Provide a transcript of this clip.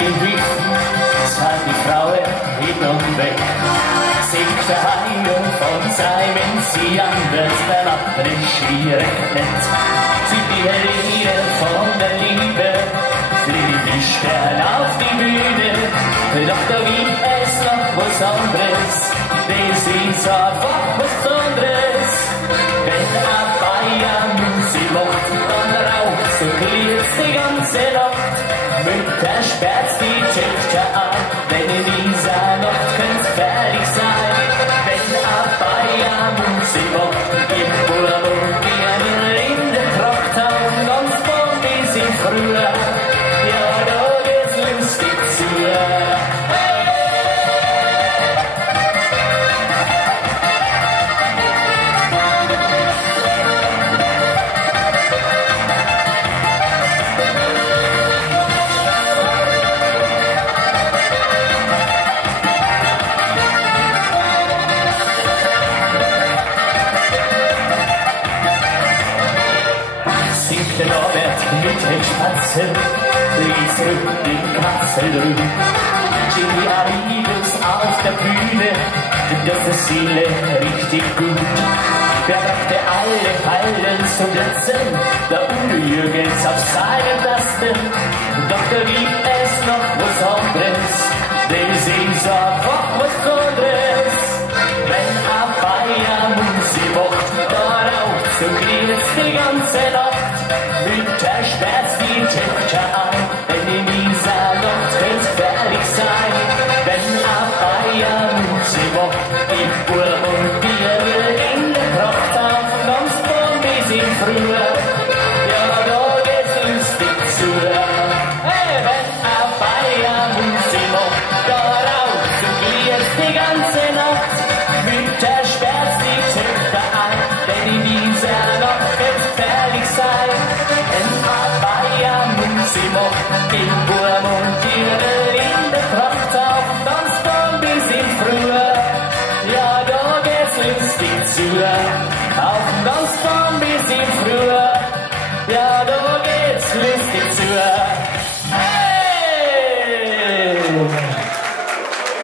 gewichen, zahlt die Frauen hin und weg. Singt der Heiler von sei, wenn sie anders beim Après-Ski nicht. Sieht die Lieder von der Liebe, fliegen die Sterne auf die Bühne. Doch da gibt es noch was anderes, das ist einfach was anderes. Wenn ein Bayer Musi mocht, dann raucht so klirrt's die ganze Nacht. Mütter sperrt's die Tüchter an, wenn in dieser Nacht können's fertig sein. Wenn ein Bayer Musi mocht, gibt Burm und Bier in der Tracht auf, ganz von wie sie früher. Ja, da geht's lustig zu. Der Norbert mit den Spatzen, ließ rückt in Kassel drüben. Stehen die Amigos auf der Bühne, das ist Seele richtig gut. Wer brachte alle Fallen zu Blitzen, der Udo Jürgens auf seine Taste. Doch da gibt es noch was anderes, das ist einfach was anderes. Wenn ein Bayer Musi mocht, da raucht so klirrt's die ganze Nacht. Mütter sperrt's die Töchter an, wenn in dieser Nacht können's fertig sein. Wenn ein Bayer Musi mocht, gibt Burm und Bier in der Pracht auf, ganz von wie sie früher. Ja, da geht's lustig zu. Hey, wenn ein Bayer Musi mocht, da raucht so klirrt's die ganze Nacht. Mütter sperrt's die Töchter an, denn in dieser Nacht können's fertig sein. Sie mocht den Burm und Titel in der Pracht auf, ganz von bis in früher. Ja, da geht's lustig zu, auf ganz von bis in früher.